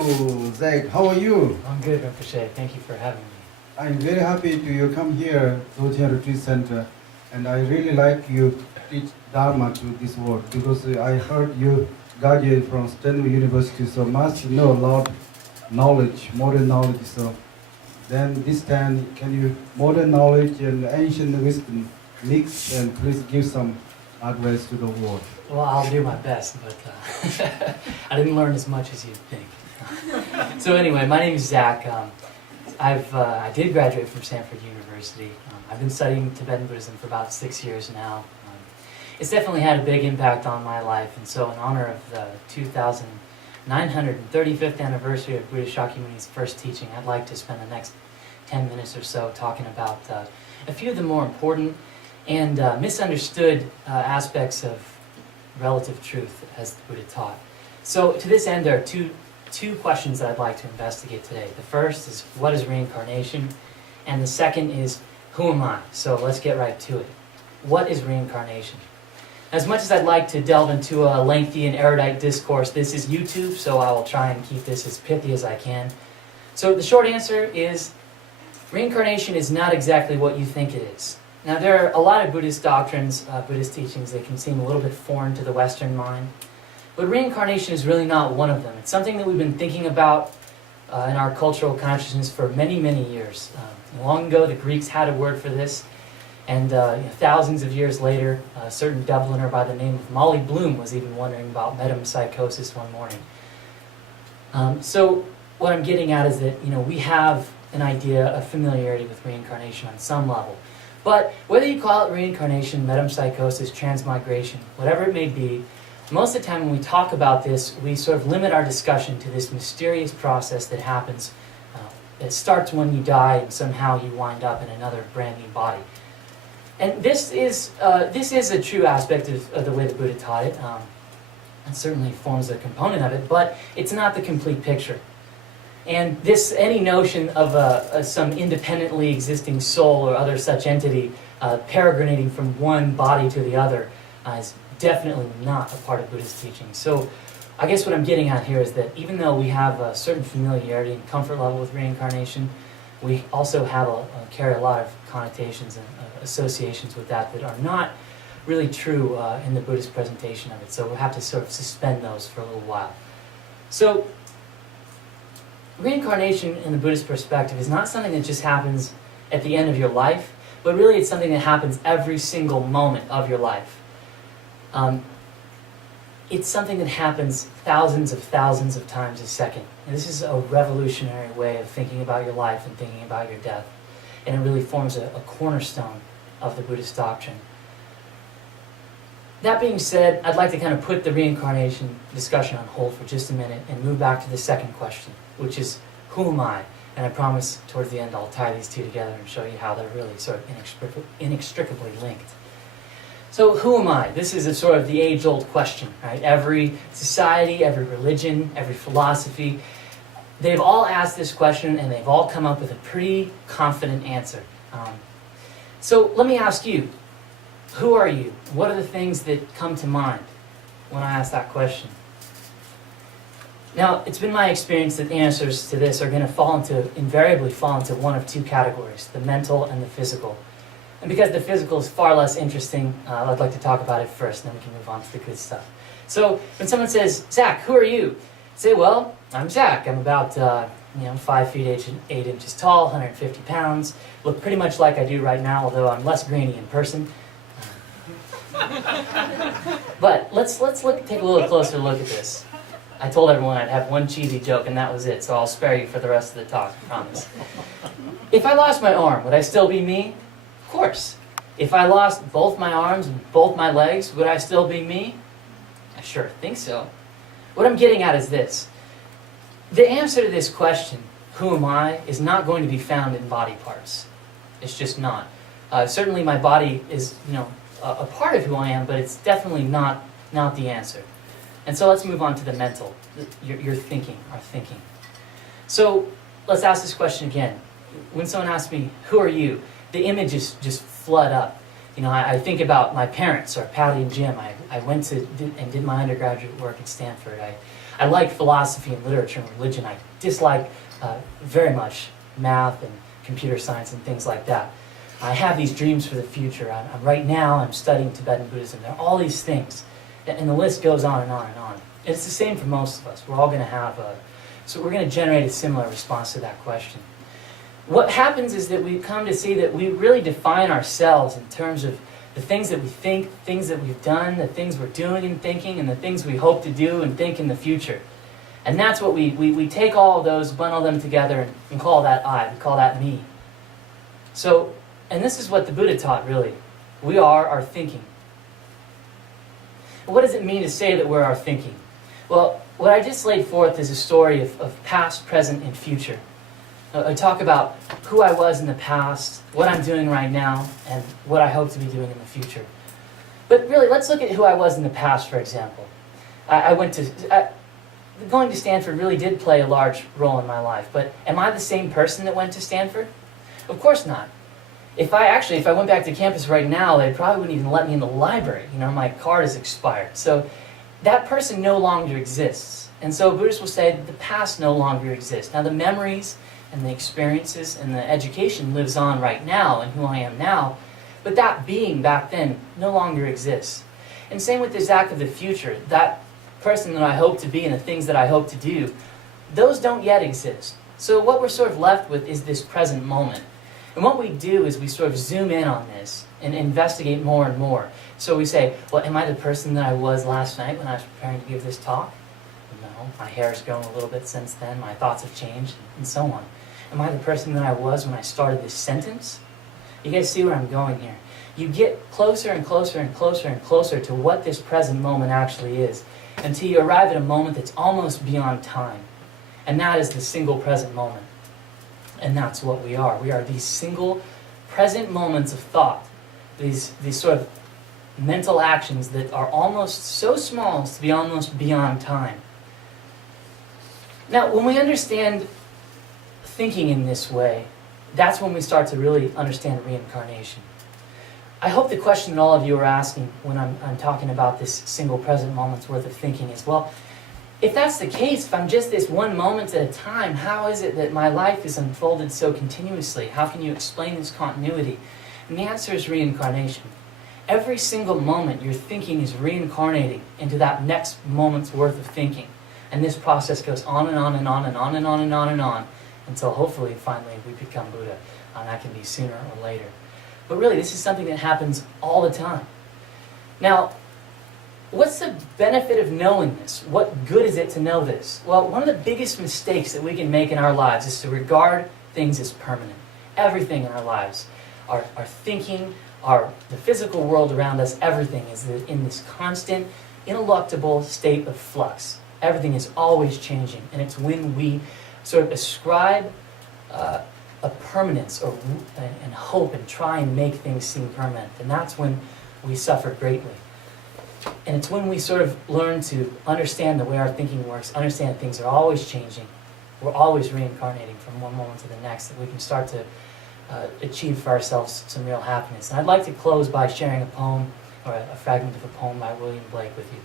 Hello, Zach. How are you? I'm good, Rinpoche. Thank you for having me. I'm very happy to you come here, Dzogchen Retreat Center, and I really like you teach Dharma to this world because I heard you graduated from Stanford University, so must know a lot knowledge, modern knowledge. So then this time, can you modern knowledge and ancient wisdom mix and please give some advice to the world? Well, I'll do my best, but I didn't learn as much as you'd think. So anyway, my name is Zach. I did graduate from Stanford University. I've been studying Tibetan Buddhism for about 6 years now. It's definitely had a big impact on my life, and so in honor of the 2935th anniversary of Buddha Shakyamuni's first teaching, I'd like to spend the next 10 minutes or so talking about a few of the more important and misunderstood aspects of relative truth as the Buddha taught. So to this end, there are two questions that I'd like to investigate today. The first is, what is reincarnation? And the second is, who am I? So let's get right to it. What is reincarnation? As much as I'd like to delve into a lengthy and erudite discourse, this is YouTube, so I will try and keep this as pithy as I can. So the short answer is, reincarnation is not exactly what you think it is. Now, there are a lot of Buddhist doctrines, Buddhist teachings that can seem a little bit foreign to the Western mind. But reincarnation is really not one of them. It's something that we've been thinking about in our cultural consciousness for many, many years. Long ago, the Greeks had a word for this. And thousands of years later, a certain Dubliner by the name of Molly Bloom was even wondering about metempsychosis one morning. So what I'm getting at is that we have an idea of familiarity with reincarnation on some level. But whether you call it reincarnation, metempsychosis, transmigration, whatever it may be, most of the time when we talk about this, we sort of limit our discussion to this mysterious process that happens. It starts when you die and somehow you wind up in another brand new body. And this is a true aspect of the way the Buddha taught it. It certainly forms a component of it, but it's not the complete picture. And any notion of some independently existing soul or other such entity peregrinating from one body to the other is definitely not a part of Buddhist teaching. So I guess what I'm getting at here is that even though we have a certain familiarity and comfort level with reincarnation, we also carry a lot of connotations and associations with that are not really true in the Buddhist presentation of it. So we'll have to sort of suspend those for a little while. So reincarnation in the Buddhist perspective is not something that just happens at the end of your life, but really it's something that happens every single moment of your life. It's something that happens thousands of times a second. And this is a revolutionary way of thinking about your life and thinking about your death. And it really forms a cornerstone of the Buddhist doctrine. That being said, I'd like to kind of put the reincarnation discussion on hold for just a minute and move back to the second question, which is, who am I? And I promise towards the end I'll tie these two together and show you how they're really sort of inextricably linked. So who am I? This is a sort of the age-old question, right? Every society, every religion, every philosophy, they've all asked this question and they've all come up with a pretty confident answer. So let me ask you, who are you? What are the things that come to mind when I ask that question? Now, it's been my experience that the answers to this are going to invariably fall into one of two categories, the mental and the physical. And because the physical is far less interesting, I'd like to talk about it first, and then we can move on to the good stuff. So when someone says, Zach, who are you? I say, well, I'm Zach. I'm about 5 feet 8 inches tall, 150 pounds. Look pretty much like I do right now, although I'm less grainy in person. But let's take a little closer look at this. I told everyone I'd have one cheesy joke, and that was it, so I'll spare you for the rest of the talk, I promise. If I lost my arm, would I still be me? Of course. If I lost both my arms and both my legs, would I still be me? I sure think so. What I'm getting at is this. The answer to this question, who am I, is not going to be found in body parts. It's just not. Certainly my body is, a part of who I am, but it's definitely not the answer. And so let's move on to the mental, your thinking, our thinking. So let's ask this question again. When someone asks me, who are you? The images just flood up. I think about my parents, or Patty and Jim. I went and did my undergraduate work at Stanford. I like philosophy and literature and religion. I dislike very much math and computer science and things like that. I have these dreams for the future. Right now, I'm studying Tibetan Buddhism. There are all these things. And the list goes on and on and on. And it's the same for most of us. We're all going to have so we're going to generate a similar response to that question. What happens is that we come to see that we really define ourselves in terms of the things that we think, the things that we've done, the things we're doing and thinking, and the things we hope to do and think in the future. And that's what we take all of those, bundle them together, and call that I. We call that me. So, and this is what the Buddha taught, really. We are our thinking. What does it mean to say that we're our thinking? Well, what I just laid forth is a story of past, present, and future. I talk about who I was in the past, what I'm doing right now, and what I hope to be doing in the future. But really, let's look at who I was in the past, for example. Going to Stanford really did play a large role in my life, but am I the same person that went to Stanford? Of course not. If I went back to campus right now, they probably wouldn't even let me in the library. My card is expired. So that person no longer exists. And so Buddhists will say that the past no longer exists. Now the memories and the experiences and the education lives on right now and who I am now, but that being back then no longer exists. And same with this act of the future. That person that I hope to be and the things that I hope to do, those don't yet exist. So what we're sort of left with is this present moment. And what we do is we sort of zoom in on this and investigate more and more. So we say, well, am I the person that I was last night when I was preparing to give this talk? No, my hair's grown a little bit since then, my thoughts have changed, and so on. Am I the person that I was when I started this sentence? You guys see where I'm going here. You get closer and closer and closer and closer to what this present moment actually is, until you arrive at a moment that's almost beyond time. And that is the single present moment. And that's what we are. We are these single present moments of thought, these sort of mental actions that are almost so small as to be almost beyond time. Now, when we understand thinking in this way, that's when we start to really understand reincarnation. I hope the question that all of you are asking when I'm talking about this single present moment's worth of thinking is, well, if that's the case, if I'm just this one moment at a time, how is it that my life is unfolded so continuously? How can you explain this continuity? And the answer is reincarnation. Every single moment your thinking is reincarnating into that next moment's worth of thinking. And this process goes on and on and on and on and on and on and on until hopefully finally we become Buddha. And that can be sooner or later. But really, this is something that happens all the time. Now, what's the benefit of knowing this? What good is it to know this? Well, one of the biggest mistakes that we can make in our lives is to regard things as permanent. Everything in our lives, our thinking, the physical world around us, everything is in this constant, ineluctable state of flux. Everything is always changing. And it's when we sort of ascribe a permanence and hope and try and make things seem permanent. And that's when we suffer greatly. And it's when we sort of learn to understand the way our thinking works, understand that things are always changing, we're always reincarnating from one moment to the next, that we can start to achieve for ourselves some real happiness. And I'd like to close by sharing a poem, or a fragment of a poem by William Blake with you.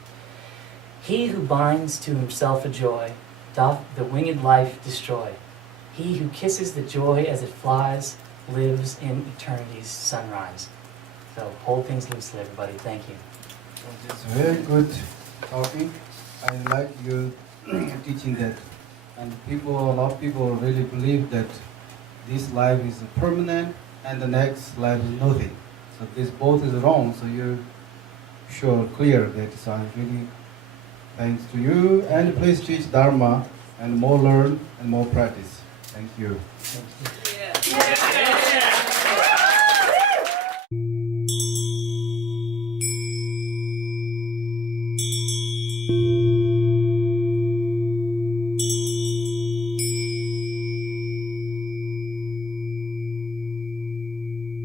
He who binds to himself a joy doth the winged life destroy. He who kisses the joy as it flies lives in eternity's sunrise. So hold things loosely, everybody. Thank you. It's very good talking. I like you teaching that. And a lot of people really believe that this life is permanent and the next life is nothing. So this both is wrong. So you're sure clear that. So I'm really thanks to you, and please teach Dharma and more learn and more practice. Thank you. Thank you. Yeah.